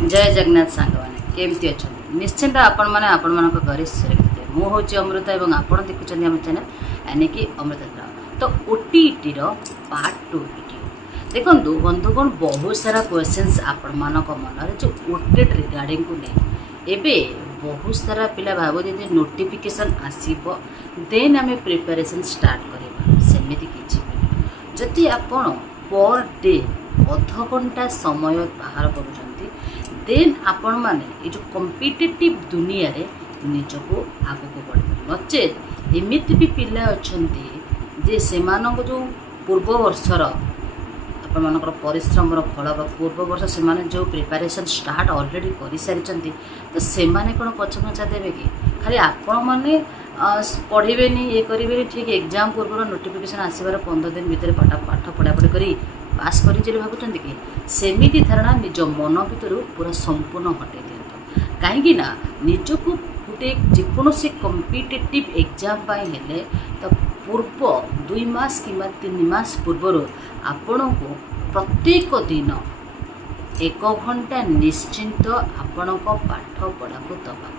जय जगन्नाथ सांग मैंने केमती अच्छा निश्चिंत आपण मैंने आपण मान घरे सुरक्षित मुझे अमृता और आपण देखुं आम चैनल यानी कि अमृता। तो ओटीईटी पार्ट 2 वीडियो देखो बंधुगण बहुत सारा क्वेश्चंस आपण मान मन जो ओटेट रिगार्डिंग को नहीं एबे बहुत सारा पिला भावते जे नोटिफिकेशन आसीबो देन आम प्रिपरेशन स्टार्ट करवा सेमिति किछि जदि आपण पर डे अध घंटा समय बाहर करुछंती देन आपण माने ये जो कॉम्पिटिटिव दुनिया रे निजको आगको बढ़ नचेत एमिति भी पिला अछंती जे सेमानक जो पूर्व वर्षर आपण मानकर परिश्रम फल पूर्व वर्ष से जो प्रिपरेशन स्टार्ट ऑलरेडी कर सारी तो सेमाने कौन पछपछा देवे कि खाली आपण मैंने पढ़े ये करेंगे ठीक एग्जाम पूर्व नोटिफिकेशन आसबार 15 दिन भितर पाठ पढ़ापढ़ी कर पास कर भावुं कि सेमिति धारणा निज मन भर पूरा संपूर्ण हटे दिखाँ कहीं निजक गोटे जेकोसी कॉम्पिटिटिव एग्जाम हेले तो पूर्व 2 मास कि 3 मास पूर्वर आपण को प्रत्येक दिन 1 घंटा निश्चिंत आपण पाठ पढ़ा को दबा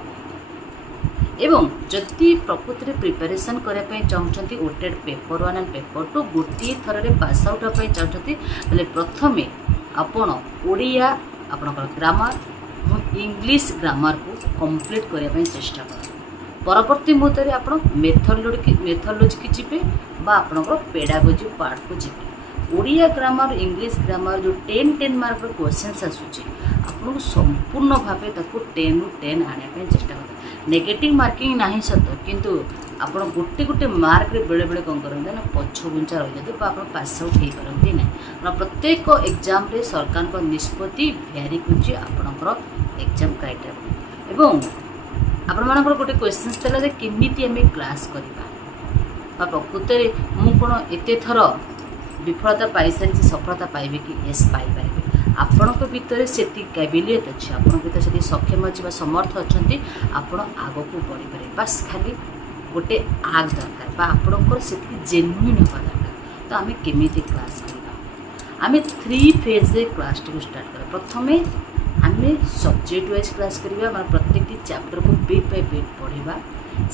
एवं जदि प्रकृति प्रिपरेशन करने चाहते ओटेड पेपर 1 एंड पेपर 2 गोटे थर पास आउट होगा चाहते प्रथमे आपण ओडिया आपणकर ग्रामर और इंग्लिश ग्रामर को कंप्लीट करने चेष्टा कर परवर्ती मुहूर्त में आप मेथोडोलॉजी की जीवे आपणकर पेडागोजी पार्ट को जीवे ओडिया ग्रामर इंग्लिश ग्रामर जो 10 मार्क क्वेश्चन आसूँ आपको संपूर्ण भाव 10 ରୁ 10 आने चेष्टा करते नेगेटिव मार्किंग नहीं सत किंतु आप गोटे गोटे मार्क रे बेले बेले कौन करते ना पछघुंचा रही जाते आप पास आउट हो पारती ना प्रत्येक एग्जाम रे सरकार को निष्पत्ति भैरी कर आपणकर एग्जाम क्राइटेरिया एवं आपण मानकर गोटे क्वेश्चन था केमिति आम क्लास करवा प्रकृत में मु कौन एत थर विफलता पाई सारी सफलता पाइबे कि यस पाइपर आपण भितर से कैबिलियत अच्छे आपण भर से सक्षम अच्छे समर्थ अच्छा आपण आग को बढ़ी पारे बास खाली गोटे आग दरकार आपणकर से जेन्युइन होगा दरकार तो आम केमिति क्लास करवा आम 3 फेज रे क्लास टी स्टार्ट कर प्रथमे आम सब्जेक्ट वाइज क्लास करवा मैं प्रत्येक चैप्टर को बिट बाय बिट पढ़ा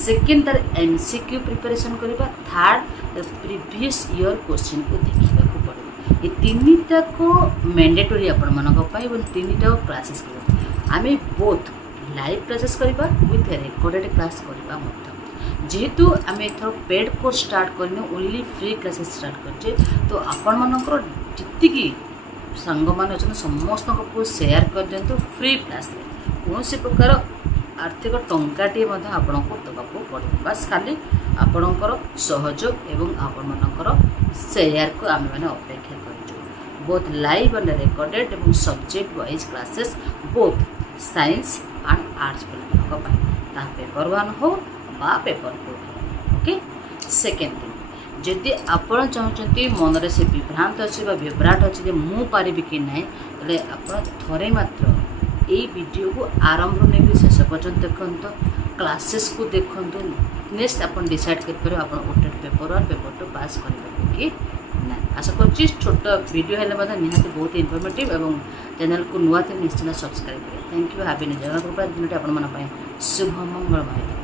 सेकेंड तार एमसीक्यू प्रिपरेशन करवा थर्ड प्रीवियस ईयर क्वेश्चन को देखा पड़े ये 3टा को मैंडेटरी आपण मानक पाई 3टा क्लासेस करवा आम बोथ लाइव क्लासेस करवा विथ रिकॉर्डेड क्लास करवा जेहेतु आम एथर पेड कोर्स स्टार्ट करने ओनली फ्री क्लासेस स्टार्ट करछे तो आपण मानकर जितकी सांग मान अच्छा समस्त को शेयर कर दिंतु फ्री क्लास कौन प्रकार आर्थिक टंकाटे आपण को दबाक पड़े बास खाली आपणकर सहयोग एवं आपण मानकर शेयर को आम मैंने अपेक्षा कर बोथ लाइव एंड रिकॉर्डेड एवं subject wise classes both science and arts पे पेपर 1 हो बा पेपर 2 हो ओके सेकेंड थिंग जदि आपण चाहते मनरे से विभ्रांत अच्छे विभ्राट अच्छे मु पारि कि ना तेरे आप थरे मात्र यही वीडियो को आरंभ नहीं शेष पर्यटन देखते क्लासेस को देखते नेक्स्ट आप डिसाइड करें आप ओटेड पेपर 1 पेपर 2 पास करेंगे कि ना आशा कर छोट वीडियो है निहाती बहुत इनफॉर्मेटिव एवं चैनल को नुआ निश्चित सब्सक्राइब करें थैंक यू हैव जगह कृपा दिन आप शुभ मंगलमय।